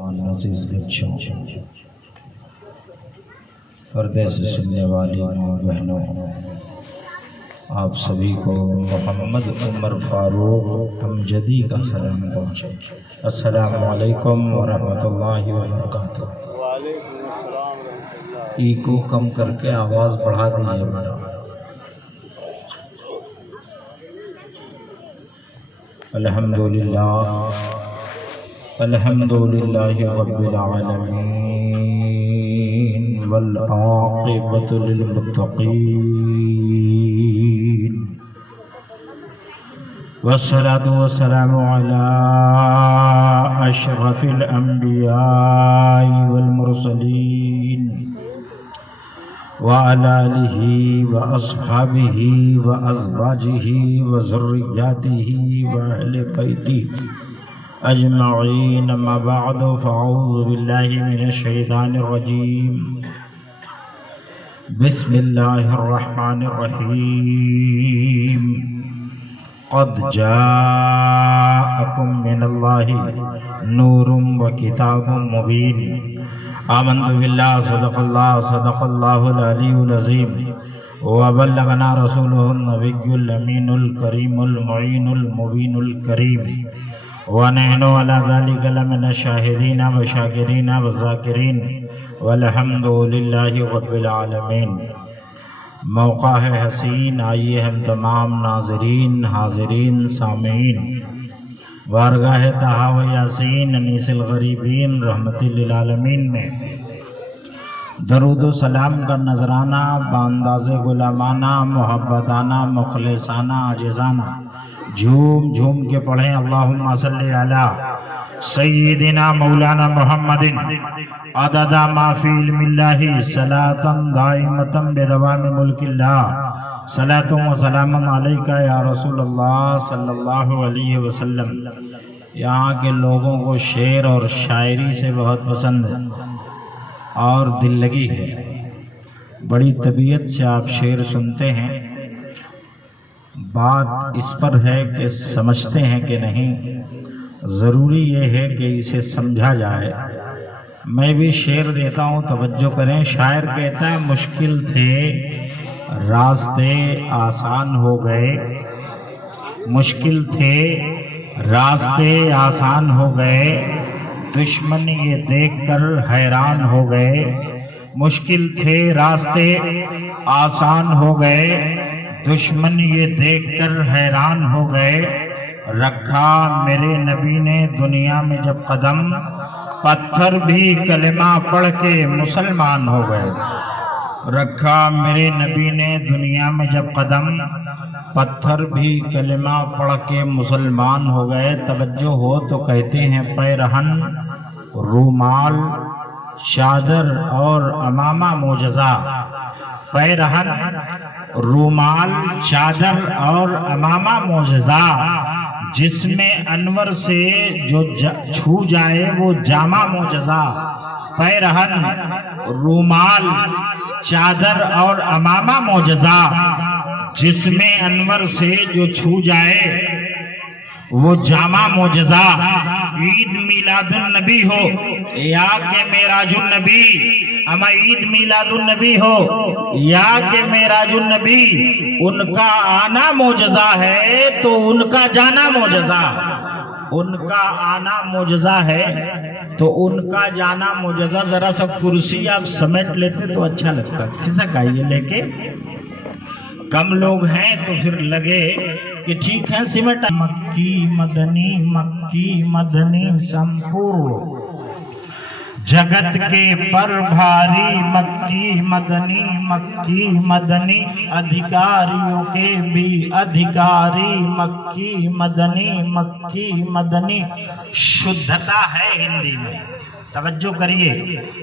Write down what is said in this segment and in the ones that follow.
عزیز بچوں، پردے سے سننے والی ماں بہنوں، آپ سبھی کو محمد عمر فاروق امجدی کا سلام پہنچے۔ السلام علیکم ورحمۃ اللہ وبرکاتہ۔ وعلیکم السلام ورحمۃ اللہ۔ ایکو کم کر کے آواز بڑھا دیجیے میرا۔ الحمدللہ الحمدللہ رب العالمین والعاقبۃ للمتقین والصلاة والسلام علی اشرف الانبیاء والمرسلین وعلى آلہ واصحابہ وازواجہ وذریاتہ واہل بیتہ اجمعین، اما بعد فاعوذ باللہ من الشیطان الرجیم، بسم اللہ الرحمن الرحیم۔ قد جاءکم من اللہ نور وکتاب مبین۔ آمنت باللہ صدق اللہ العلی العظیم، وبلغنا رسولہ النبی الامین الکریم المعین المبین الکریم، ونحن علی ذلک لمن الشاہدین والشاکرین والذاکرین، والحمد للہ رب العالمین۔ موقع ہے حسین، آئیے ہم تمام ناظرین، حاضرین، سامعین بارگاہ طٰہٰ و یاسین انیس الغریبین رحمت للعالمین میں درود و سلام کا نذرانہ بانداز غلامانہ، محبتانہ، مخلصانہ، عاجزانہ جھوم جھوم کے پڑھیں۔ اللہم صلی علی سیدنا مولانا محمد عدد ما فی علم اللہ صلاة دائمة بدوام ملک اللہ، صلاة و سلام علیکہ یا رسول اللہ صلی اللہ علیہ وسلم۔ یہاں کے لوگوں کو شعر اور شاعری سے بہت پسند ہے اور دل لگی ہے، بڑی طبیعت سے آپ شعر سنتے ہیں۔ بات اس پر ہے کہ سمجھتے ہیں کہ نہیں، ضروری یہ ہے کہ اسے سمجھا جائے۔ میں بھی شعر دیتا ہوں، توجہ کریں۔ شاعر کہتا ہے مشکل تھے راستے آسان ہو گئے، مشکل تھے راستے آسان ہو گئے، دشمن یہ دیکھ کر حیران ہو گئے۔ مشکل تھے راستے آسان ہو گئے، دشمن یہ دیکھ کر حیران ہو گئے۔ رکھا میرے نبی نے دنیا میں جب قدم، پتھر بھی کلمہ پڑھ کے مسلمان ہو گئے۔ رکھا میرے نبی نے دنیا میں جب قدم، پتھر بھی کلمہ پڑھ کے مسلمان ہو گئے۔ توجہ ہو تو کہتے ہیں پیرہن، رومال، چادر اور عمامہ معجزہ۔ پیرہن، رومال، چادر اور عمامہ معجزہ، جس میں انور سے جو چھو جائے وہ جامع معجزہ۔ پیرہن، رومال، چادر اور عمامہ معجزہ، جس میں انور سے جو چھو جائے وہ جامع معجزہ۔ عید میلاد النبی ہو یا کہ معراج النبی، اما عید میلاد النبی ہو یا کہ معراج النبی، ان کا آنا معجزہ ہے تو ان کا جانا معجزہ۔ ان کا آنا معجزہ ہے تو ان کا جانا معجزہ۔ ذرا سا کرسی آپ سمیٹ لیتے تو اچھا لگتا۔ کھسک آئیے لے کے، کم لوگ ہیں تو پھر لگے کہ ٹھیک ہے سمیٹ۔ مکی مدنی سمپور جگت کے پر بھاری، مکی مدنی ادھیکاریوں کے بھی ادھیکاری۔ مکی مدنی شدھتا ہے ہندی میں، توجہ کریے،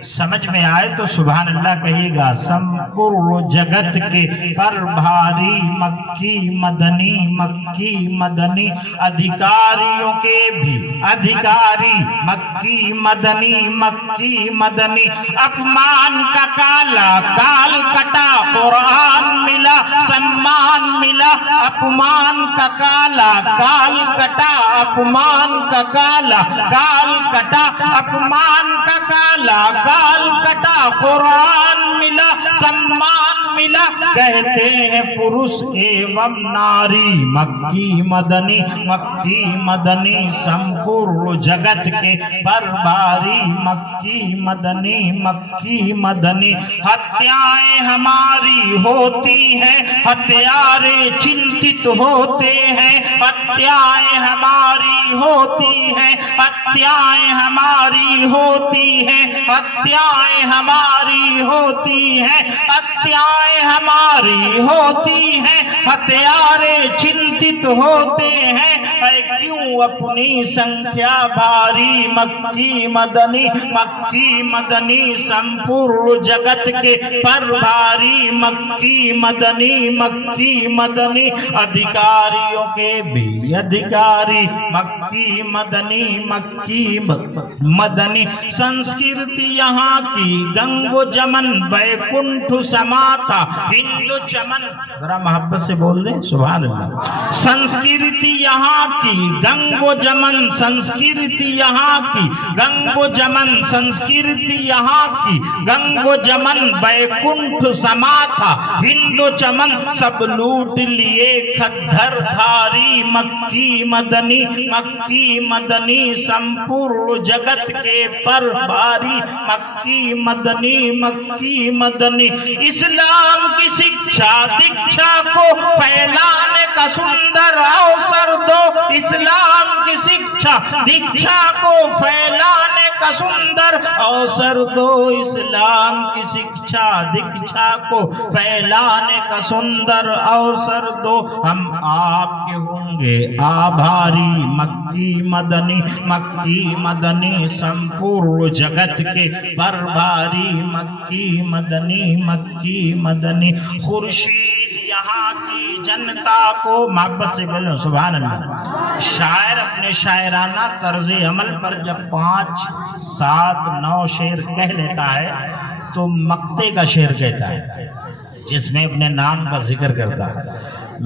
سمجھ میں آئے تو سبحان اللہ کہیے گا۔ سمپورن جگت کے پر بھاری مکی مدنی، مکی مدنی ادھیکاریوں کے بھی ادھیکاری، مکی مدنی، مکی مدنی، اپمان کا کالا کال کٹا، قرآن ملا سمان ملا، اپمان کا کالا کال کٹا، اپمان کا کالا کال کٹا، اپمان کا کالا کال کٹا، قرآن ملا سمان ملا، کہتے ہیں پروش ایوم ناری، مکی مدنی، مکی مدنی، سمپورن جگت کے پرباری، مکی مدنی، مکی مدنی، ہتیائیں ہماری ہوتی ہیں، ہتھیارے چنتت ہوتے ہیں، ہتیائیں ہماری ہوتی ہیں، ہتیائیں ہماری ہوتی ہیں، ہتیائیں ہماری ہوتی ہیں، ہتیائیں ہماری ہوتی ہیں، ہتھیارے چنتت ہوتے ہیں، اے کیوں اپنی سنکھیا بھاری، مکی مدنی، مکی مدنی، سمپورن جگت کے پربھاری، مکی مدنی، مکی مدنی، ادھیکاریوں کے بھی ادھیکاری، مکی مدنی، مکی مدنی، سنسکرتی یہاں کی گنگ و جمن، بیکنٹھ سماتا ہندو چمن، ذرا محبت سے بول دیں سبحان اللہ۔ سنسکرتی یہاں کی گنگ و جمن، سنسکرتی یہاں کی گنگ و جمن، سنسکرتی یہاں کی گنگ و جمن، بیکنٹھ سماتا ہندو چمن، سب لوٹ لیے کھدھر دھاری، مکی مدنی، مکی مدنی، سمپورن جگت کے پربھاری، مکی مدنی، مکی مدنی، اسلام کی شکشا دیکشا کو پھیلانے کا سندر اوسر دو، اسلام کی شکشا دیکشا کو پھیلانے کا سندر اوسر دو، اسلام کی شکشا دیکشا کو پھیلانے کا سندر اوسر دو، ہم آپ کے ہوں گے آبھاری، مکی مدنی، مکی مدنی، سمپورن جگت کے پربھاری، مکی مدنی، مکی مدنی، خورشید یہاں کی جنتا کو، محبت سے بولو سبحان اللہ۔ شاعر اپنے شاعرانہ طرز عمل پر جب 5 7 9 شعر کہہ لیتا ہے تو مقطع کا شعر کہتا ہے، جس میں اپنے نام کا ذکر کرتا ہے۔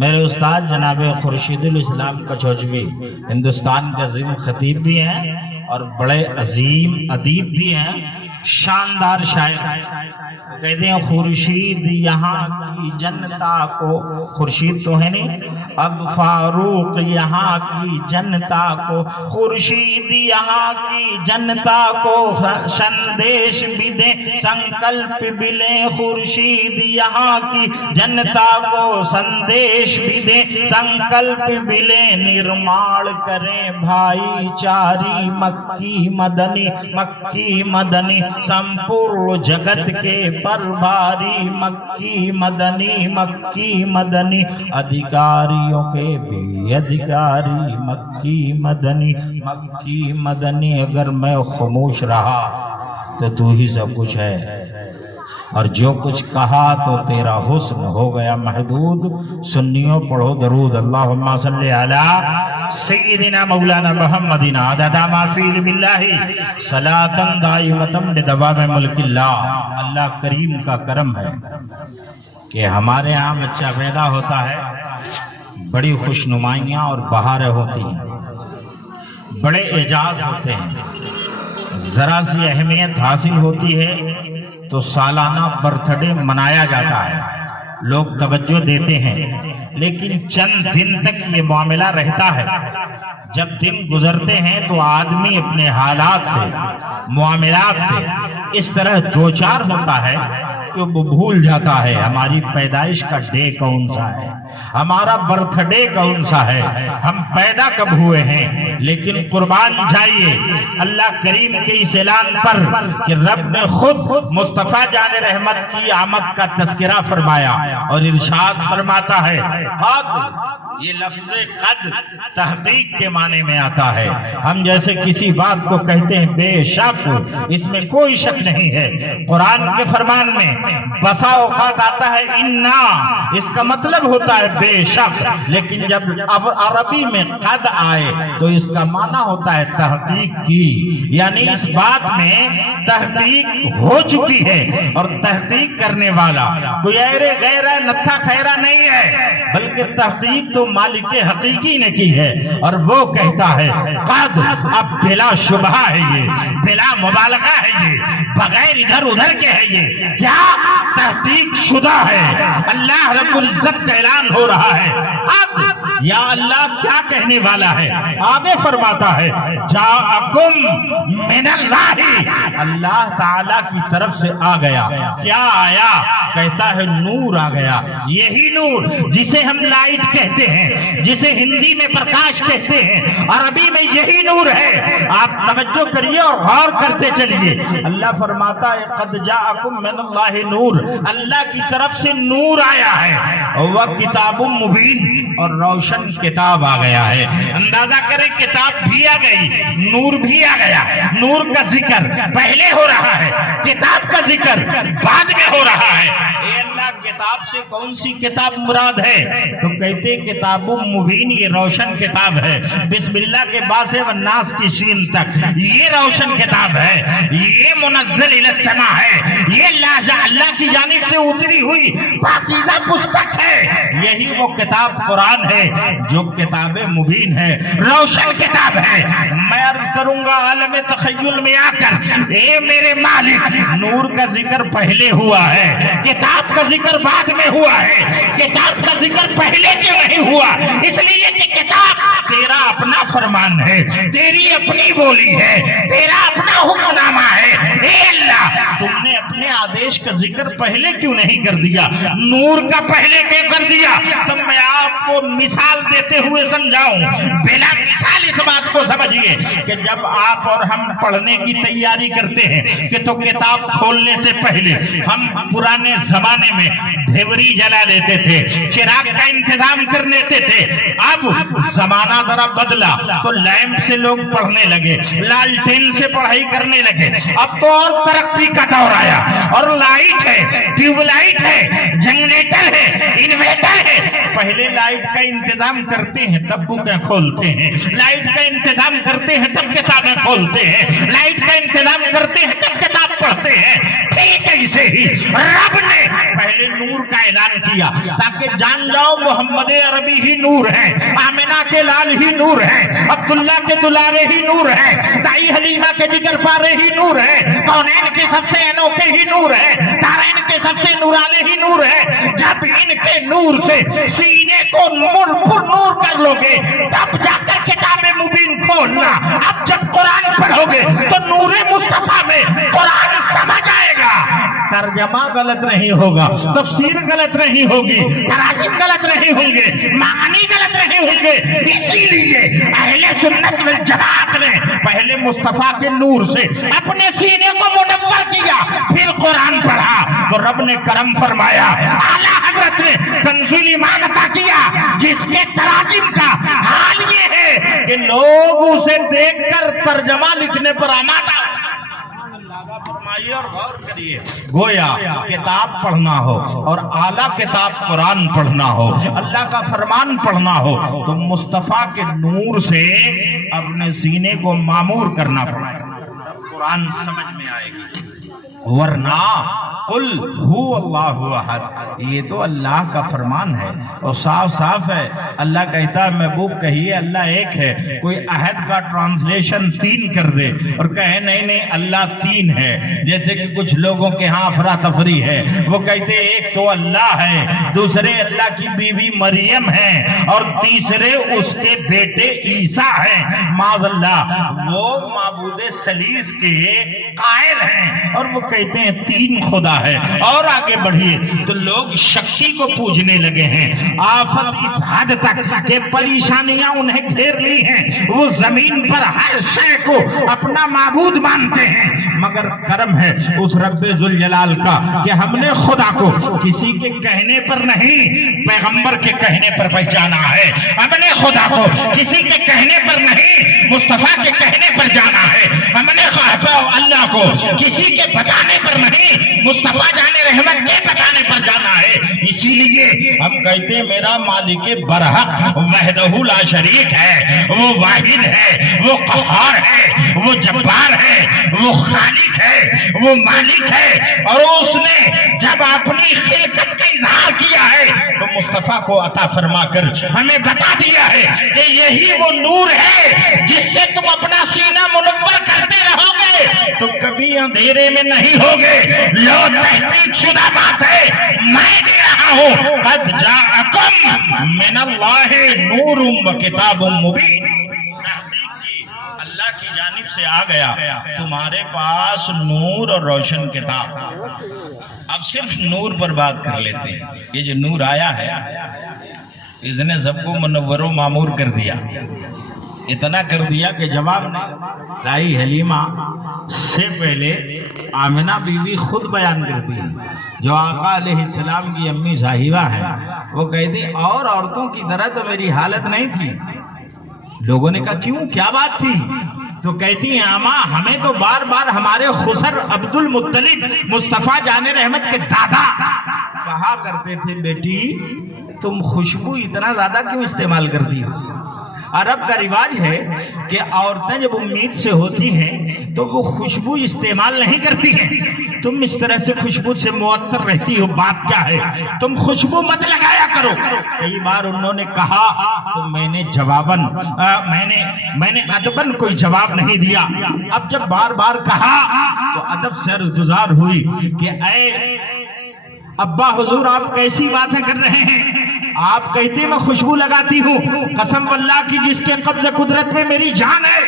میرے استاد جناب خورشید الاسلام کچوجوی ہندوستان کے عظیم خطیب بھی ہیں اور بڑے عظیم ادیب بھی ہیں، شاندار شاعر، کہتے ہیں خورشید یہاں کی جنتا کو، خورشید تو ہے نہیں، اب فاروق یہاں کی جنتا کو، خورشید یہاں کی جنتا کو سندیش بھی دیں، سنکلپ بھی لیں، خورشید یہاں کی جنتا کو سندیش بھی دیں، سنکلپ بھی لیں، نرماڑ کریں بھائی چاری، مکی مدنی، مکی مدنی، سمپورن جگت کے پربھاری، مکی مدنی، مکی مدنی، ادھیکاریوں کے بھی ادھیکاری، مکی مدنی، مکی مدنی، اگر میں خاموش رہا تو تو ہی سب کچھ ہے، اور جو کچھ کہا تو تیرا حسن ہو گیا محدود۔ سنیوں پڑھو درود، اللہم صلی علی سیدنا مولانا محمد عدد ما فی علم اللہ صلاۃ دائمۃ بدوام ملک اللہ۔ اللہ کریم کا کرم ہے کہ ہمارے ہاں بچہ پیدا ہوتا ہے، بڑی خوش نمائیاں اور بہاریں ہوتی ہیں، بڑے اعزاز ہوتے ہیں، ذرا سی اہمیت حاصل ہوتی ہے تو سالانہ برتھ ڈے منایا جاتا ہے، لوگ توجہ دیتے ہیں، لیکن چند دن تک یہ معاملہ رہتا ہے۔ جب دن گزرتے ہیں تو آدمی اپنے حالات سے، معاملات سے اس طرح دوچار ہوتا ہے کہ وہ بھول جاتا ہے ہماری پیدائش کا ڈے کون سا ہے، ہمارا برتھ ڈے کون سا ہے، ہم پیدا کب ہوئے ہیں۔ لیکن قربان جائیے اللہ کریم کے اس اعلان پر کہ رب نے خود مصطفیٰ جان رحمت کی آمد کا تذکرہ فرمایا اور ارشاد فرماتا ہے یہ لفظ قد تحقیق کے معنی میں آتا ہے. ہم جیسے کسی بات کو کہتے ہیں بے شک، اس میں کوئی شک نہیں ہے. قرآن کے فرمان میں بسا اوقات آتا ہے انا، اس کا مطلب ہوتا ہے بے شک، لیکن جب اب عربی میں قد آئے تو اس کا معنی ہوتا ہے تحقیق کی، یعنی اس بات میں تحقیق ہو چکی ہے. اور تحقیق کرنے والا کوئی ایرے غیرہ نتھا خیرہ نہیں ہے، بلکہ تحقیق تو مالک حقیقی نے کی ہے. اور وہ کہتا ہے قد، اب بلا شبہ ہے، یہ بلا مبالغہ ہے، یہ بغیر ادھر ادھر کے ہے، یہ کیا تحقیق شدہ ہے. اللہ رب العزت کا اعلان ہو رہا ہے. اب یا اللہ کیا کہنے والا ہے؟ آگے فرماتا ہے جاءکم من اللہ، اللہ تعالی کی طرف سے آ گیا. کیا آیا؟ کہتا ہے نور آ گیا. یہی نور جسے ہم لائٹ کہتے ہیں، جسے ہندی میں پرکاش کہتے ہیں، عربی میں یہی نور ہے. آپ توجہ کریے اور غور کرتے چلیے. اللہ فرماتا ہے قد جاءکم من اللہ نور، اللہ کی طرف سے نور آیا ہے. وہ کتاب مبین، اور روشن کتاب آ گیا ہے. اندازہ کریں کتاب بھی آ گئی، نور بھی آ گیا. نور کا ذکر پہلے ہو رہا ہے، کتاب کا ذکر بعد میں ہو رہا ہے. اے اللہ کتاب سے کون سی کتاب مراد ہے؟ تو کہتے کتاب مبین، یہ روشن کتاب ہے. بسم اللہ کے بعد سے والناس کی شین تک یہ روشن کتاب ہے، یہ منزل الی السماء ہے، یہ اللہ کی جانب سے اتری ہوئی پاکیزہ پستک ہے. یہی وہ کتاب قرآن ہے جو کتاب مبین ہے، روشن کتاب ہے. میں عرض کروں گا عالم تخیل میں آ کر، اے میرے مالک، نور کا ذکر پہلے ہوا ہے، کتاب کا ذکر بعد میں ہوا ہے. کتاب کا ذکر پہلے کیوں نہیں ہوا؟ اس لیے کہ کتاب تیرا اپنا فرمان ہے، تیری اپنی بولی ہے، تیرا اپنا حکم نامہ ہے. اے اللہ، تم نے اپنے آدیش کا ذکر پہلے کیوں نہیں کر دیا؟ نور کا پہلے کیوں کر دیا؟ تو میں آپ کو مثال دیتے ہوئے سمجھاؤں. بلا مثال اس بات کو سمجھیے کہ جب آپ اور ہم پڑھنے کی تیاری کرتے ہیں کہ تو کتاب کھولنے سے پہلے ہم پرانے زمانے میں ڈھیوری جلا لیتے تھے، چراغ کا انتظام کر لیتے تھے. اب زمانہ ذرا بدلا تو لیمپ سے لوگ پڑھنے لگے، لالٹین سے پڑھائی کرنے لگے. اب تو اور ترقی کا دور آیا، اور لائٹ ہے، ٹیوب لائٹ ہے، جنریٹر ہے، انویٹر ہے. پہلے لائٹ کا انتظام کرتے ہیں تب بکیں کھولتے ہیں، لائٹ کا انتظام کرتے ہیں تب کتابیں کھولتے ہیں، لائٹ کا انتظام کرتے ہیں تب کتاب پڑھتے ہیں. ٹھیک ایسے ہی رب نے پہلے نور کا اعلان کیا تاکہ جان جاؤ محمد عربی ہی نور ہے، آمنہ کے لال ہی نور ہے، عبداللہ کے دلارے ہی نور ہے، دائی حلیمہ کے جگر پارے ہی نور ہے، کونین کے سب سے انوکھے ہی نور ہے، دارین کے سب سے نورالے ہی نور ہے. جب ان کے نور سے سینے کو نور پر نور کر لو گے تب جا کر کتاب مبین کھولنا. اب جب قرآن پڑھو گے تو نور مصطفیٰ میں قرآن سمجھ آئے گا. ترجمہ غلط نہیں ہوگا، تفسیر غلط نہیں ہوگی، تراجم غلط نہیں ہوں گے، معنی غلط نہیں ہوں گے. اسی لیے اہل سنت والجماعت نے پہلے مصطفیٰ کے نور سے اپنے سینے کو منور کیا، پھر قرآن پڑھا تو رب نے کرم فرمایا. اعلیٰ حضرت نے کنزُل ایمان عطا کیا جس کے تراجم کا حال یہ ہے کہ لوگ اسے دیکھ کر ترجمہ لکھنے پر آمادہ. فرمائیے اور غور کریے، گویا کتاب پڑھنا ہو اور اعلیٰ کتاب قرآن پڑھنا ہو، اللہ کا فرمان پڑھنا ہو تو مصطفیٰ کے نور سے اپنے سینے کو معمور کرنا پڑے، قرآن سمجھ میں آئے گی. ورنہ قل هو اللہ احد، یہ تو اللہ کا فرمان ہے اور صاف صاف ہے. اللہ کہتا ہے محبوب کہیے اللہ ایک ہے. کوئی احد کا ٹرانسلیشن 3 کر دے اور کہے نہیں نہیں اللہ 3 ہے، جیسے کہ کچھ لوگوں کے ہاں افراتفری ہے. وہ کہتے ایک تو اللہ ہے، دوسرے اللہ کی بیوی مریم ہے اور تیسرے اس کے بیٹے عیسیٰ ہیں. معاذ اللہ، وہ معبود ثلیث کے قائل ہیں اور وہ کہتے ہیں 3 خدا ہے اور آگے بڑھیے تو لوگ شکتی کو پوجنے لگے ہیں، آفت اس حد تک کہ پریشانیاں انہیں گھیر لی ہیں، وہ زمین پر ہر شے کو اپنا معبود مانتے ہیں، مگر کرم ہے اس رب ذوالجلال کا کہ ہم نے خدا کو کسی کے کہنے پر نہیں پیغمبر کے کہنے پر پہچانا ہے، ہم نے خدا کو کسی کے کہنے پر نہیں مصطفیٰ کے کہنے پر جانا ہے، ہم نے اللہ کو کسی کے بتانے پر نہیں مصطفیٰ جان رحمت کے بتانے پر جانا ہے۔ اسی لیے ہم کہتے ہیں میرا مالک برحق وحدہ لا شریک ہے، وہ واحد ہے، وہ قہار ہے، وہ جبار ہے، وہ خالق ہے، وہ مالک ہے، اور اس نے جب اپنی خلقت کا اظہار کیا ہے تو مصطفیٰ کو عطا فرما کر ہمیں بتا دیا ہے کہ یہی وہ نور ہے جس سے تم اپنا سینہ منور کرتے رہو گے تو کبھی اندھیرے میں نہیں ہوگے۔ لو تحقیق شدہ بات ہے، میں دے رہا ہوں، قد جاءکم من اللہ نور و کتاب مبین، اللہ کی جانب سے آ گیا تمہارے پاس نور اور روشن کتاب۔ اب صرف نور پر بات کر لیتے ہیں، یہ جو نور آیا ہے اس نے سب کو منور و معمور کر دیا، اتنا کر دیا کہ جواب دائی حلیمہ سے پہلے آمنہ بی بی خود بیان کرتی ہے، جو آقا علیہ السلام کی امی صاحبہ ہے، وہ کہتی اور عورتوں کی طرح تو میری حالت نہیں تھی۔ لوگوں نے کہا کیوں، کیا بات تھی؟ تو کہتی ہیں آما ہمیں تو بار بار ہمارے خسر عبد المطلب مصطفیٰ جان رحمت کے دادا کہا کرتے تھے بیٹی تم خوشبو اتنا زیادہ کیوں استعمال کرتی ہو؟ عرب کا رواج ہے کہ عورتیں جب امید سے ہوتی ہیں تو وہ خوشبو استعمال نہیں کرتی ہیں، تم اس طرح سے خوشبو سے معطر رہتی ہو، بات کیا ہے؟ تم خوشبو مت لگایا کرو۔ کئی بار انہوں نے کہا تو میں نے جواباً میں نے ادباً کوئی جواب نہیں دیا۔ اب جب بار بار کہا تو ادب سے عرض گزار ہوئی کہ اے ابا حضور آپ کیسی باتیں کر رہے ہیں؟ آپ کہتے میں خوشبو لگاتی ہوں، قسم واللہ کی جس کے قبض قدرت میں میری جان ہے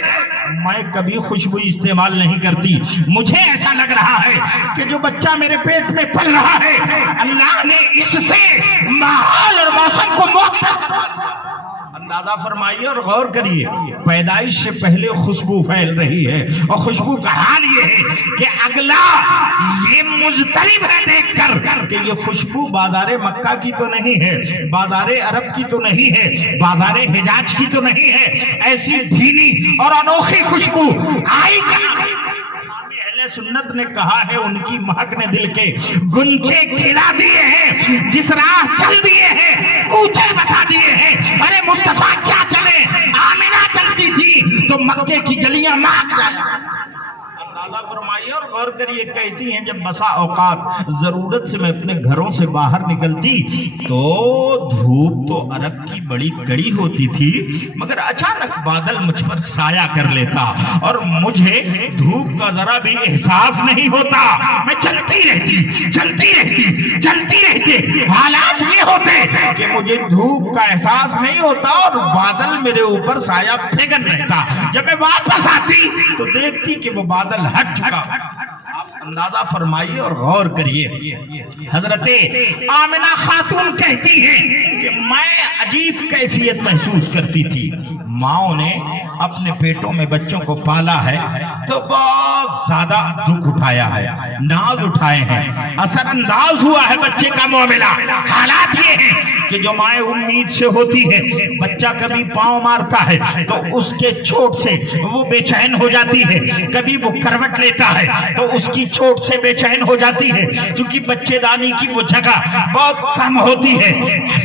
میں کبھی خوشبو استعمال نہیں کرتی۔ مجھے ایسا لگ رہا ہے کہ جو بچہ میرے پیٹ میں پل رہا ہے اللہ نے اس سے ماحول اور موسم کو موثر اندازہ فرمائیے اور غور کریے، پیدائش سے پہلے خوشبو پھیل رہی ہے، اور خوشبو کا حال یہ ہے کہ اگلا یہ مضطرب ہے دیکھ کر کہ یہ خوشبو بازار مکہ کی تو نہیں ہے، بازار عرب کی تو نہیں ہے، بازار حجاز کی تو نہیں ہے، ایسی دھیمی اور انوکھی خوشبو آئی کہاں؟ اہل سنت نے کہا ہے ان کی مہک نے دل کے گنچے کھلا دیے ہیں، جس راہ چل دیے ہیں کوچے بسا دیے ہیں۔ ارے مصطفیٰ کیا چلے، آمنہ چلتی تھی تو مکے کی گلیاں مہک جائیں۔ اندازہ فرمائیے اور غور کریے، کہتی ہیں جب بسا اوقات ضرورت سے میں اپنے گھروں سے باہر نکلتی تو دھوپ تو عرب کی بڑی کڑی ہوتی تھی، مگر اچانک بادل مجھ پر سایہ کر لیتا اور مجھے دھوپ کا ذرا بھی احساس نہیں ہوتا، میں چلتی رہتی حالات یہ ہوتے کہ مجھے دھوپ کا احساس نہیں ہوتا اور بادل میرے اوپر سایہ پھینکن رہتا۔ جب میں واپس آتی تو دیکھتی کہ وہ بادل ہٹ چکا۔ آپ اندازہ فرمائیے اور غور کریے، حضرت آمنہ خاتون کہتی ہیں کہ میں عجیب کیفیت محسوس کرتی تھی، ماؤں نے اپنے پیٹوں میں بچوں کو پالا ہے تو بہت زیادہ دکھ اٹھایا ہے، ناز اٹھائے ہیں، اثر انداز ہوا ہے بچے کا معاملہ۔ حالات یہ ہیں کہ جو مائیں امید سے ہوتی ہے، بچہ کبھی پاؤں مارتا ہے تو اس کے چوٹ سے وہ بے چین ہو جاتی ہے، کبھی وہ کروٹ لیتا ہے تو اس کی چوٹ سے بے چین ہو جاتی ہے، کیونکہ بچے دانی کی وہ جگہ بہت کم ہوتی ہے۔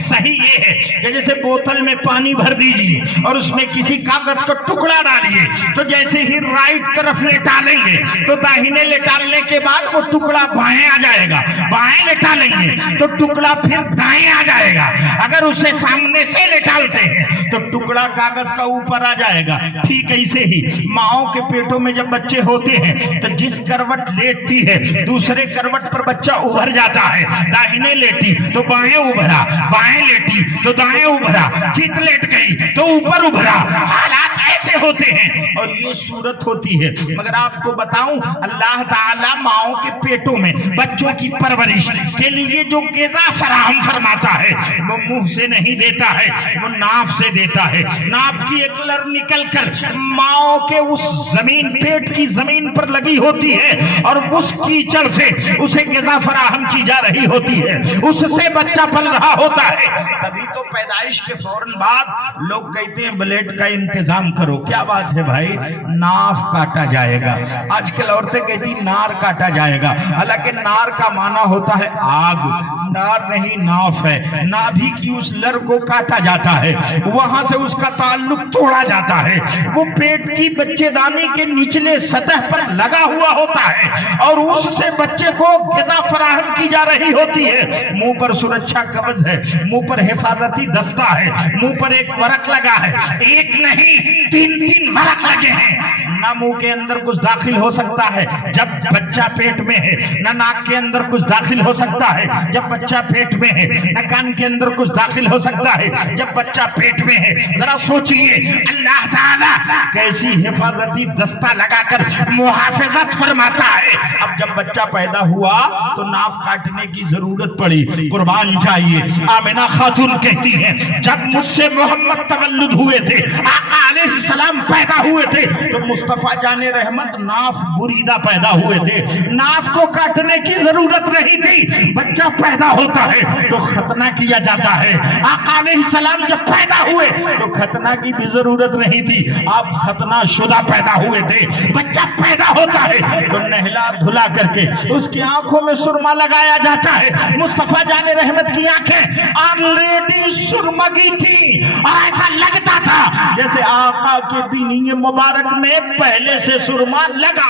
صحیح یہ ہے کہ جیسے بوتل میں پانی بھر دیجیے اور اس میں کسی کاغذ کا ٹکڑا ڈالیے تو جیسے ہی رائٹ طرف لٹالیں گے تو داہنے لٹالنے کے بعد وہ ٹکڑا بائیں آ جائے گا، بائیں لٹالیں گے تو ٹکڑا پھر دائیں آ جائے گا، اگر اسے سامنے سے لٹالتے ہیں تو ٹکڑا کاغذ کا اوپر آ جائے گا۔ ٹھیک ایسے ہی ماؤں کے پیٹوں میں جب بچے ہوتے ہیں تو جس کروٹ لیٹتی ہے دوسرے کروٹ پر بچہ ابھر جاتا ہے، داہنے لیٹی تو بائیں ابھرا، بائیں لیٹی تو دائیں ابھرا، چیت لیٹ گئی تو اوپر ابھرا۔ حالات ایسے ایسے ہوتے ہیں اور یہ صورت ہوتی ہے. مگر آپ کو بتاؤں اللہ تعالیٰ ماؤں کے پیٹوں میں بچوں کی پرورش کے لیے جو غذا فراہم فرماتا ہے وہ منہ سے نہیں دیتا ہے, وہ ناف سے دیتا ہے. ناف کی ایک لر نکل کر ماؤں کے اس زمین پیٹ کی زمین پر لگی ہوتی ہے اور اس کیچڑ سے اسے غذا فراہم کی جا رہی ہوتی ہے, اس سے بچہ پل رہا ہوتا ہے. تبھی تو پیدائش کے فوراً بعد لوگ کہتے ہیں بلیڈ کا انتظام کرو. کیا بات ہے بھائی, ناف کاٹا جائے گا. آج کل عورتیں کہتی نار کاٹا جائے گا, حالانکہ نار کا معنی ہوتا ہے آگ, نار نہیں ناف ہے. نابھی کی اس لر کو کاٹا جاتا ہے, وہاں سے اس کا تعلق توڑا جاتا ہے. وہ پیٹ کی بچے دانی کے نچلے سطح پر لگا ہوا ہوتا ہے اور اس سے بچے کو غذا فراہم کی جا رہی ہوتی ہے. منہ پر سرکشا کوچ ہے, منہ پر حفاظتی دستہ ہے, منہ پر ایک ورق لگا ہے, ایک نہیں 3 ورق لگے ہیں. نہ منہ کے اندر کچھ داخل ہو سکتا ہے جب بچہ پیٹ میں ہے, نہ ناک کے اندر کچھ داخل ہو سکتا ہے جب بچہ پیٹ میں ہے, نہ کان کے اندر کچھ داخل ہو سکتا ہے جب بچہ پیٹ میں ہے. ذرا سوچئے اللہ تعالیٰ کیسی حفاظتی دستہ لگا کر محافظت فرماتا ہے. اب جب بچہ پیدا ہوا تو ناف کاٹنے کی ضرورت پڑی, قربان چاہیے. آمنہ خاتون کہتی ہیں جب مجھ سے محمد تولد ہوئے تھے, آقا علیہ السلام پیدا ہوئے تھے, تو مصطفیٰ جان رحمت ناف بریدہ پیدا ہوئے تھے. ناف کو کاٹنے کی ضرورت نہیں تھی. بچہ پیدا ہوتا ہے تو ختنہ کیا جاتا ہے. آقا علیہ السلام جب پیدا ہوئے تو ختنہ کی بھی ضرورت نہیں تھی, آپ ختنہ شدہ پیدا ہوئے تھے. بچہ پیدا ہوتا ہے تو نہلا دھلا کر کے اس کی آنکھوں میں سرما لگایا جاتا ہے. مصطفیٰ جان رحمت کی آنکھیں آلریڈی سرمگی تھی اور ایسا لگتا تھا جیسے آقا کے بینی مبارک میں پہلے سے سرما لگا.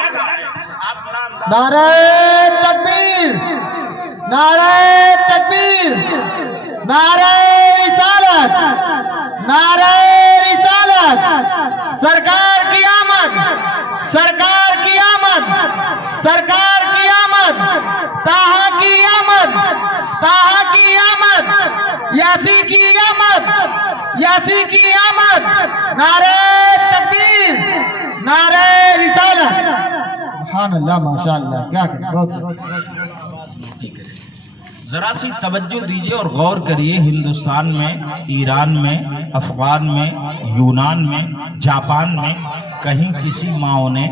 نعرہ تکبیر, نعرہ تکبیر, نعرہ رسالت, نعرہ رسالت. سرکار کی آمد, سرکار کی آمد, سرکار کی آمد, طٰہٰ کی آمد, طٰہٰ کی آمد, یاسی کی آمد, یاسی کی آمد. نعرہ تکبیر, نعرہ رسالت. سبحان اللہ, ماشاءاللہ, کیا کریں, بہت ذرا سی توجہ دیجئے اور غور کریے. ہندوستان میں, ایران میں, افغان میں, یونان میں, جاپان میں کہیں کسی ماں نے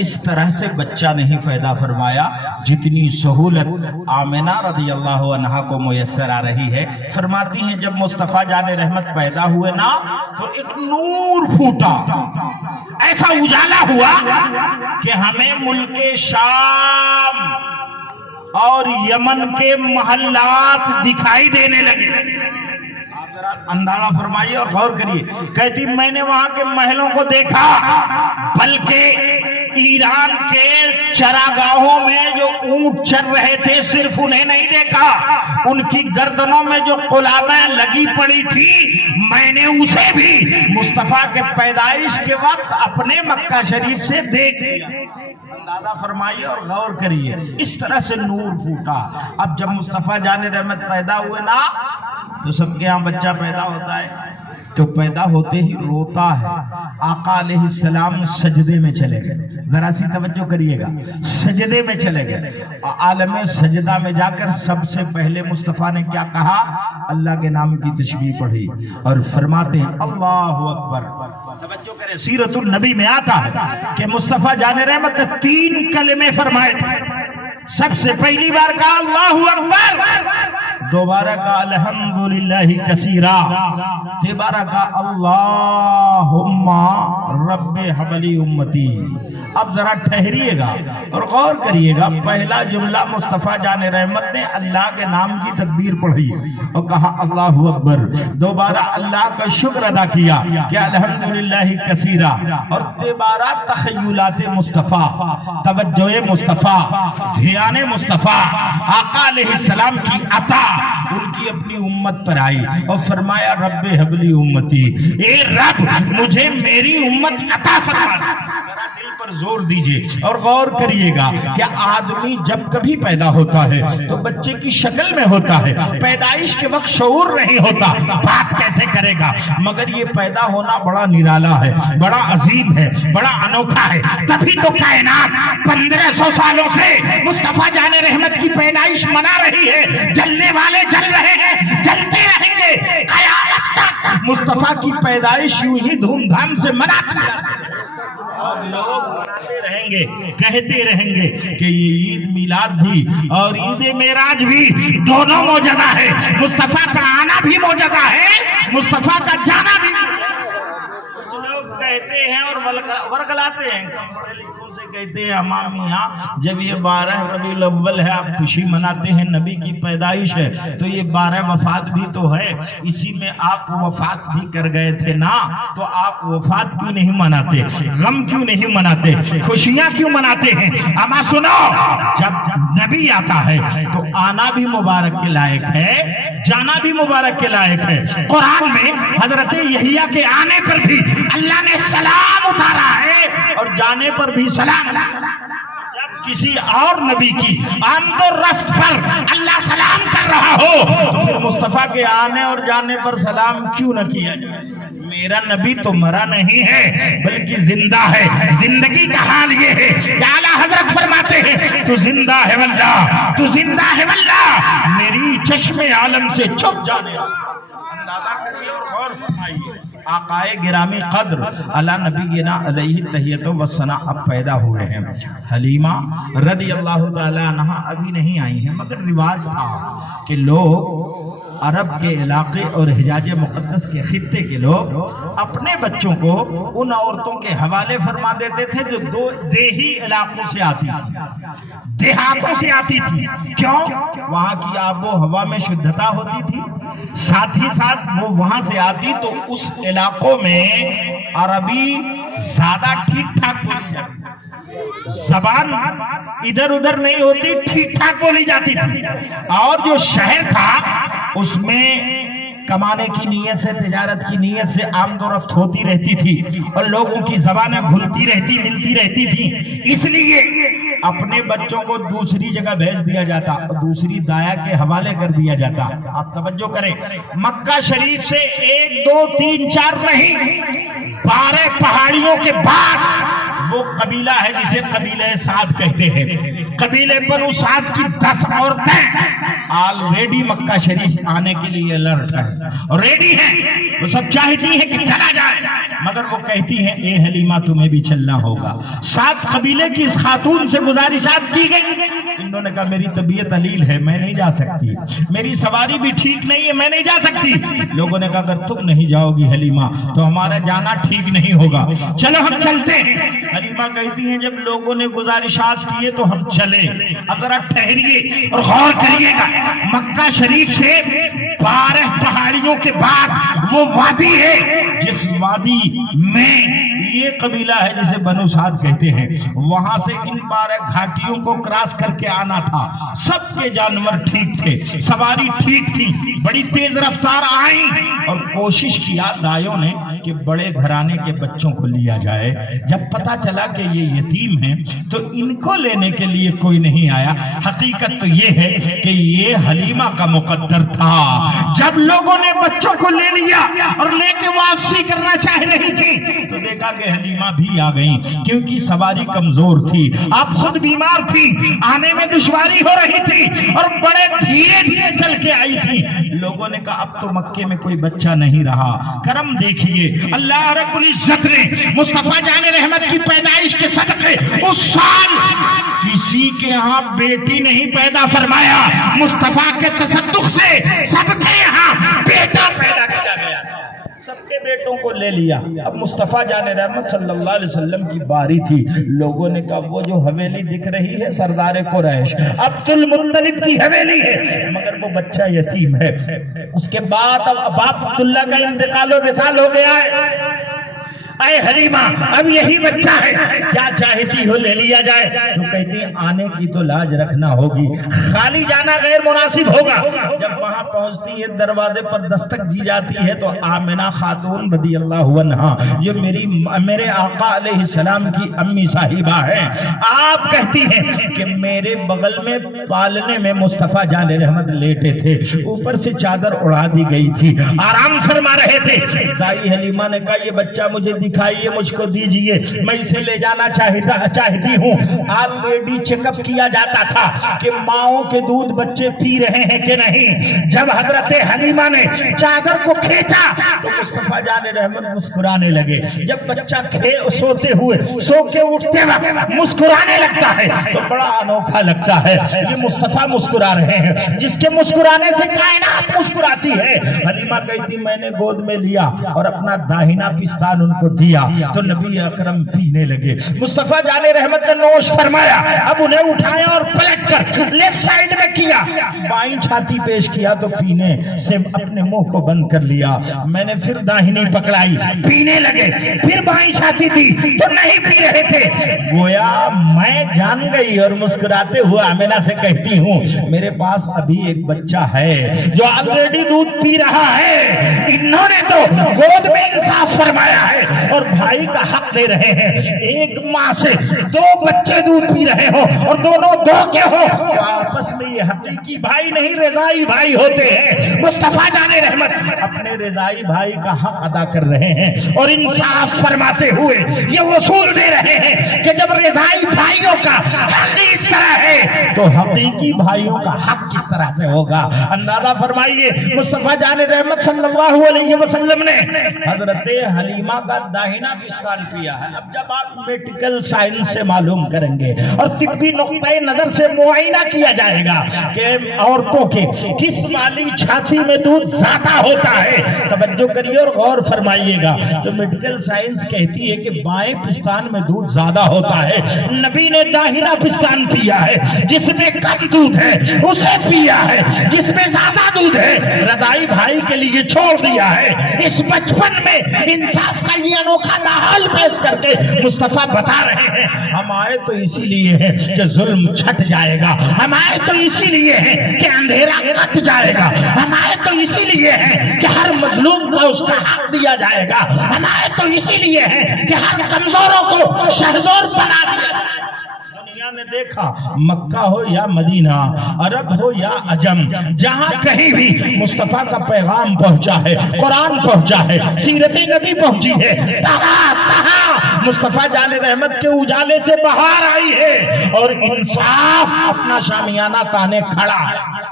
اس طرح سے بچہ نہیں پیدا فرمایا جتنی سہولت آمنہ رضی اللہ عنہا کو میسر آ رہی ہے. فرماتی ہیں جب مصطفیٰ جان رحمت پیدا ہوئے نا تو ایک نور پھوٹا, ایسا اجالا ہوا کہ ہمیں ملک شام اور یمن کے محلات دکھائی دینے لگے. آپ ذرا اندازہ فرمائیے اور غور کریے. کہتی میں نے وہاں کے محلوں کو دیکھا, بلکہ ایران کے چراگاہوں میں جو اونٹ چر رہے تھے صرف انہیں نہیں دیکھا, ان کی گردنوں میں جو قلابیں لگی پڑی تھی میں نے اسے بھی مصطفیٰ کے پیدائش کے وقت اپنے مکہ شریف سے دیکھ لیا. اندازہ فرمائیے اور غور کریے. اس طرح سے نور پھوٹا. اب جب مصطفیٰ جان رحمت پیدا ہوئے نا تو سب کے یہاں بچہ پیدا ہوتا ہے تو پیدا ہوتے ہی روتا ہے. آقا علیہ السلام سجدے میں چلے گئے. ذرا سی توجہ کریے گا, سجدے میں چلے گئے. عالم سجدہ میں جا کر سب سے پہلے مصطفیٰ نے کیا کہا, اللہ کے نام کی تسبیح پڑھی اور فرماتے ہیں اللہ اکبر. توجہ کریں, سیرت النبی میں آتا ہے کہ مصطفیٰ جان رحمت 3 کلمے فرمائے تھے. سب سے پہلی بار کہا اللہ اکبر, دوبارہ کہا الحمدللہ کثیرا, تیبارہ کہا اللہم رب حبلی امتی. اب ذرا ٹھہریے گا اور غور کریے گا. پہلا جملہ مصطفیٰ جان رحمت نے اللہ کے نام کی تکبیر پڑھی اور کہا اللہ اکبر. دوبارہ اللہ کا شکر ادا کیا کہ الحمدللہ کثیرا, اور تیبارہ تخیلات مصطفیٰ, توجہ مصطفیٰ, دھیان مصطفیٰ, آقا علیہ السلام کی عطا ان کی اپنی امت پر آئی اور فرمایا رب حبلی امتی، اے رب مجھے میری امت عطا فرما دے۔ دل پر زور دیجئے اور غور کریے گا کہ آدمی جب کبھی پیدا ہوتا ہے تو بچے کی شکل میں ہوتا ہے، پیدائش کے وقت شعور نہیں ہوتا، بات کیسے کرے گا، مگر یہ پیدا ہونا بڑا نرالا ہے، بڑا عظیم ہے، بڑا انوکھا ہے۔ تبھی تو کائنات 1500 سالوں سے مصطفیٰ جان رحمت کی پیدائش منا رہی ہے۔ جلنے والے جل رہے ہیں، جلتے رہیں گے قیامت تک۔ مصطفیٰ کی پیدائش یوں ہی دھوم دھام سے مناتے ہیں اور لوگ مناتے رہیں گے، کہتے رہیں گے کہ یہ عید میلاد بھی اور عید معراج بھی دونوں معجزہ ہے۔ مصطفیٰ کا آنا بھی معجزہ ہے، مصطفیٰ کا جانا بھی۔ کچھ لوگ کہتے ہیں اور ورگلاتے ہیں، پڑھے لکھوں سے کہتے ہیں ہمارے یہاں جب یہ 12 ربیع الاول ہے، آپ خوشی مناتے ہیں، نبی کی پیدائش ہے، تو یہ 12 وفات بھی تو ہے، اسی میں آپ وفات بھی کر گئے تھے نا، تو آپ وفات کیوں نہیں مناتے، غم کیوں نہیں مناتے، خوشیاں کیوں مناتے ہیں؟ اما سنو، جب نبی آتا ہے تو آنا بھی مبارک کے لائق ہے، جانا بھی مبارک کے لائق ہے۔ قرآن میں حضرت یحییٰ کے آنے پر بھی اللہ نے سلام اتارا ہے اور جانے پر بھی سلام۔ جب کسی اور نبی کی آمد و رفت پر اللہ سلام کر رہا ہو تو پھر مصطفیٰ کے آنے اور جانے پر سلام کیوں نہ کیا جائے؟ میرا نبی تو مرا نہیں ہے بلکہ زندہ ہے۔ زندگی کا حال یہ ہے کہ اعلیٰ حضرت فرماتے ہیں تو زندہ ہے واللہ، تو زندہ ہے واللہ، میری چشم عالم سے چھپ جانے اندازہ کریے اور غور فرمائیے۔ آقائے گرامی قدر علی نبینا علیہ تحیت و ثنا اب پیدا ہوئے ہیں۔ حلیمہ رضی اللہ تعالی عنہ ابھی نہیں آئی ہیں، مگر رواج تھا کہ لوگ عرب کے علاقے اور حجاز مقدس کے خطے کے لوگ اپنے بچوں کو ان عورتوں کے حوالے فرما دیتے تھے جو دیہی علاقوں سے آتی تھی، دیہاتوں سے آتی تھی۔ کیوں؟ وہاں کی آب و ہوا میں شدھتا ہوتی تھی، ساتھ ہی ساتھ وہ وہاں سے آتی تو اس علاقوں میں عربی زیادہ ٹھیک ٹھاک بولی جاتی، زبان ادھر ادھر نہیں ہوتی، ٹھیک ٹھاک بولی جاتی تھی۔ اور جو شہر تھا اس میں کمانے کی نیت سے، تجارت کی نیت سے آمد و رفت ہوتی رہتی تھی اور لوگوں کی زبانیں گھلتی رہتی، ملتی رہتی تھی، اس لیے اپنے بچوں کو دوسری جگہ بھیج دیا جاتا، دوسری دایا کے حوالے کر دیا جاتا۔ آپ توجہ کریں، مکہ شریف سے 1 2 3 4 نہیں، 12 پہاڑیوں کے بعد وہ قبیلہ ہے جسے قبیلہ سعد کہتے ہیں، قبیلہ بنو سعد کی 10 عورتیں آلریڈی مکہ شریف آنے کے لیے الرٹ ہیں، ریڈی ہیں، وہ سب چاہتی ہیں کہ چلا جائے، مگر وہ کہتی ہیں اے حلیمہ تمہیں بھی چلنا ہوگا۔ سعد قبیلے کی اس خاتون سے گزارشات کی گئی، انہوں نے کہا میری طبیعت علیل ہے، میں نہیں جا سکتی، میری سواری بھی ٹھیک نہیں ہے، میں نہیں جا سکتی۔ لوگوں نے کہا اگر تم نہیں جاؤ گی حلیمہ تو ہمارا جانا ٹھیک نہیں ہوگا، چلو ہم چلتے ہیں۔ حلیمہ کہتی ہیں جب لوگوں نے گزارشات کیے تو ہم چلے۔ اب ذرا ٹھہریے اور غور کریے گا، مکہ شریف سے 12 پہاڑیوں کے بعد وہ وادی ہے جس وادی میں یہ قبیلہ ہے جسے بنو سعد کہتے ہیں، وہاں سے ان 12 گھاٹیوں کو کراس کر کے آنا تھا۔ سب کے جانور ٹھیک تھے، سواری ٹھیک تھی، بڑی تیز رفتار آئیں اور کوشش کیا دائیوں نے کہ بڑے گھرانے کے بچوں کو لیا جائے۔ جب پتا چلا کہ یہ یتیم ہیں تو ان کو لینے کے لیے کوئی نہیں آیا۔ حقیقت تو یہ ہے کہ یہ حلیمہ کا مقدر تھا۔ جب لوگوں نے بچوں کو لے لیا اور لے کے واپسی کرنا چاہ رہی تھی تو دیکھا کہ حلیمہ بھی آ گئیں، کیونکہ سواری کمزور تھی، آپ خود بیمار تھی، آنے میں دشواری ہو رہی تھی اور بڑے دھیرے دھیرے چل کے آئی تھی۔ لوگوں نے کہا اب تو مکے میں کوئی بچہ نہیں رہا۔ کرم دیکھیے، اللہ رب العزت نے مصطفیٰ جان رحمت کی پیدائش کے صدقے اس سال کسی کے ہاں بیٹی نہیں پیدا فرمایا، مصطفیٰ کے تصدق سے سب کے یہاں بیٹا پیدا کیا گیا، سب کے بیٹوں کو لے لیا۔ اب مصطفیٰ جان رحمت صلی اللہ علیہ وسلم کی باری تھی۔ لوگوں نے کہا وہ جو حویلی دکھ رہی ہے سردار قریش عبد المطلب کی حویلی ہے، مگر وہ بچہ یتیم ہے۔ اس کے بعد اب باپ عبداللہ کا انتقال و وصال ہو گیا ہے۔ اے حلیمہ اب یہی بچہ ہے، کیا چاہتی ہو لے لیا جائے؟ تو کہتی آنے کی تو لاج رکھنا ہوگی، خالی جانا غیر مناسب ہوگا۔ جب وہاں پہنچتی ہے دروازے پر دستک دی جاتی ہے تو آمنہ خاتون رضی اللہ عنہا یہ میرے آقا علیہ السلام کی امی صاحبہ ہے، آپ کہتی ہیں کہ میرے بغل میں پالنے میں مصطفیٰ جان رحمت لیٹے تھے، اوپر سے چادر اڑا دی گئی تھی، آرام فرما رہے تھے۔ دائی حلیمہ نے کہا یہ بچہ مجھے دکھائیے، مجھ کو دیجئے، میں اسے لے جانا چاہتی ہوں۔ آلریڈی چیک اپ کیا جاتا تھا کہ ماؤں کے دودھ بچے پی رہے ہیں کہ نہیں۔ جب حضرت حلیمہ نے چادر کو کھینچا تو مصطفیٰ جان رحمت مسکرانے لگے۔ جب بچہ سوتے ہوئے سو کے اٹھتے وقت مسکرانے لگتا ہے تو بڑا انوکھا لگتا ہے۔ یہ مصطفیٰ مسکرا رہے ہیں، جس کے مسکرانے سے کائنات مسکراتی ہے۔ حلیمہ کہتی میں نے گود میں لیا اور اپنا داہنا پستان ان کو دیا تو نبی اکرم پینے لگے۔ مصطفیٰ جان رحمت نے نوش فرمایا، اب انہیں اٹھایا اور پلٹ کر لیفٹ سائیڈ میں کیا، بائیں چھاتی پیش کیا تو پینے سے اپنے منہ کو بند کر لیا۔ میں نے پھر داہنی پکڑائی، پینے لگے، پھر بائیں چھاتی دی تو نہیں پی رہے تھے۔ گویا میں جان گئی اور مسکراتے ہوئے آمنہ سے کہتی ہوں میرے پاس ابھی ایک بچہ ہے جو آلریڈی دودھ پی رہا ہے، انہوں نے تو گود میں انصاف فرمایا ہے اور بھائی کا حق دے رہے ہیں۔ ایک ماں سے دو بچے دودھ پی رہے ہو اور دونوں دو کے ہو، آپس میں یہ حقیقی بھائی نہیں رضائی بھائی ہوتے ہیں۔ مصطفیٰ جان رحمت اپنے رضائی بھائی کا حق ادا کر رہے ہیں اور انصاف فرماتے ہوئے یہ اصول دے رہے ہیں کہ جب رضائی بھائیوں کا حق اس طرح ہے تو حقیقی بھائیوں کا حق کس طرح سے ہوگا۔ اندازہ فرمائیے مصطفیٰ جان رحمت صلی اللہ علیہ وسلم نے حضرت حلیمہ کا داہنا پستان پیا ہے۔ اب جب آپ میڈیکل سائنس سے معلوم کریں گے اور طبی نقطۂ نظر سے معائنہ کیا جائے گا کہ عورتوں کے کس والی چھاتی میں دودھ زیادہ ہوتا ہے، توجہ کریے اور غور فرمائیے گا، تو میڈیکل سائنس کہتی ہے کہ بائیں پستان میں دودھ زیادہ ہوتا ہے۔ نبی نے داہنا پستان پیا ہے، جس میں کم دودھ ہے اسے پیا ہے، جس میں زیادہ دودھ ہے رضائی بھائی کے لیے چھوڑ دیا ہے۔ اس بچپن میں انصاف کا یہ انوکھا نحال پیش کر کے مصطفیٰ بتا رہے ہیں ہم آئے تو اسی لیے ہے کہ ظلم چھٹ جائے گا، ہم آئے تو اسی لیے ہے کہ اندھیرا کٹ جائے گا، ہم آئے تو اسی لیے ہے کہ ہر مظلوم کو اس کا حق دیا جائے گا، ہم آئے تو اسی لیے ہے کہ ہر کمزوروں کو شہزور بنا دیا جائے گا۔ دنیا نے دیکھا مکہ ہو یا مدینہ، عرب ہو یا عجم، جہاں کہیں بھی مصطفیٰ کا پیغام پہنچا ہے، قرآن پہنچا ہے، سیرت نبی پہنچی ہے، تہاں مصطفیٰ جان رحمت کے اجالے سے بہار آئی ہے اور انصاف اپنا شامیانہ تانے کھڑا ہے۔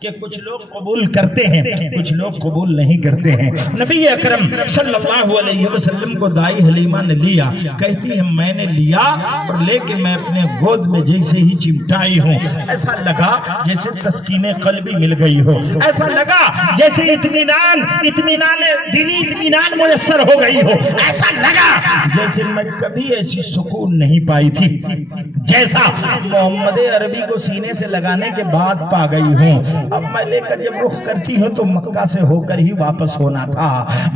کہ کچھ لوگ قبول کرتے ہیں، کچھ لوگ قبول نہیں کرتے ہیں۔ نبی اکرم صلی اللہ علیہ وسلم کو دائی حلیمہ نے لیا، کہتی ہے میں نے لیا اور لے کے میں اپنے گود میں جیسے ہی چمٹائی ہوں، ایسا لگا جیسے تسکین قلبی مل گئی ہو، ایسا لگا جیسے اطمینان دلی اطمینان میسر ہو گئی ہو، ایسا لگا جیسے میں کبھی ایسی سکون نہیں پائی تھی جیسا محمد عربی کو سینے سے لگانے کے بعد پا گئی ہوں۔ اب میں لے کر جب رخ کرتی ہوں تو مکہ سے ہو کر ہی واپس ہونا تھا،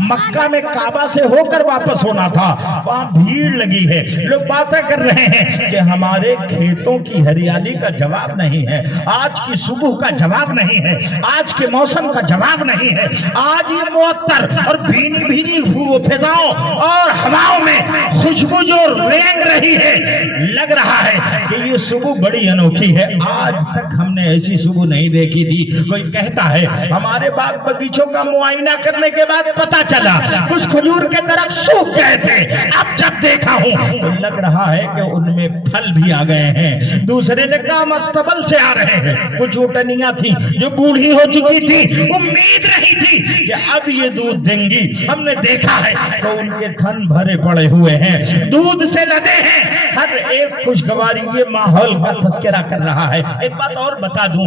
مکہ میں کعبہ سے ہو کر واپس ہونا تھا، وہاں بھیڑ لگی ہے، لوگ باتیں کر رہے ہیں کہ ہمارے کھیتوں کی ہریالی کا جواب نہیں ہے، آج کی صبح کا جواب نہیں ہے، آج کے موسم کا جواب نہیں ہے، آج یہ معطر اور بھینی بھینی فضاؤں اور ہواؤں میں خوشبو جو رینگ رہی ہے، لگ رہا ہے کہ یہ صبح بڑی انوکھی ہے، آج تک ہم نے ایسی صبح نہیں دیکھی تھی۔ کوئی کہتا ہے ہمارے باغ بگیچوں کا معائنہ کرنے کے بعد پتا چلا کچھ کھجور کے درخت سوکھ گئے تھے، اب جب دیکھا ہوں تو لگ رہا ہے کہ ان میں پھل بھی آ گئے ہیں۔ دوسرے نے کہا مستقبل سے آ رہے ہیں، کچھ اوٹنیاں تھیں جو بوڑھی ہو چکی تھی، امید نہیں تھی کہ اب یہ دودھ دیں گی، ہم نے دیکھا ہے تو ان کے تھن بھرے پڑے ہوئے ہیں، دودھ سے لدے ہیں، ہر ایک خوشگواری یہ ماحول کا تذکرہ کر رہا ہے۔ ایک بات اور بتا دوں،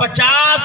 50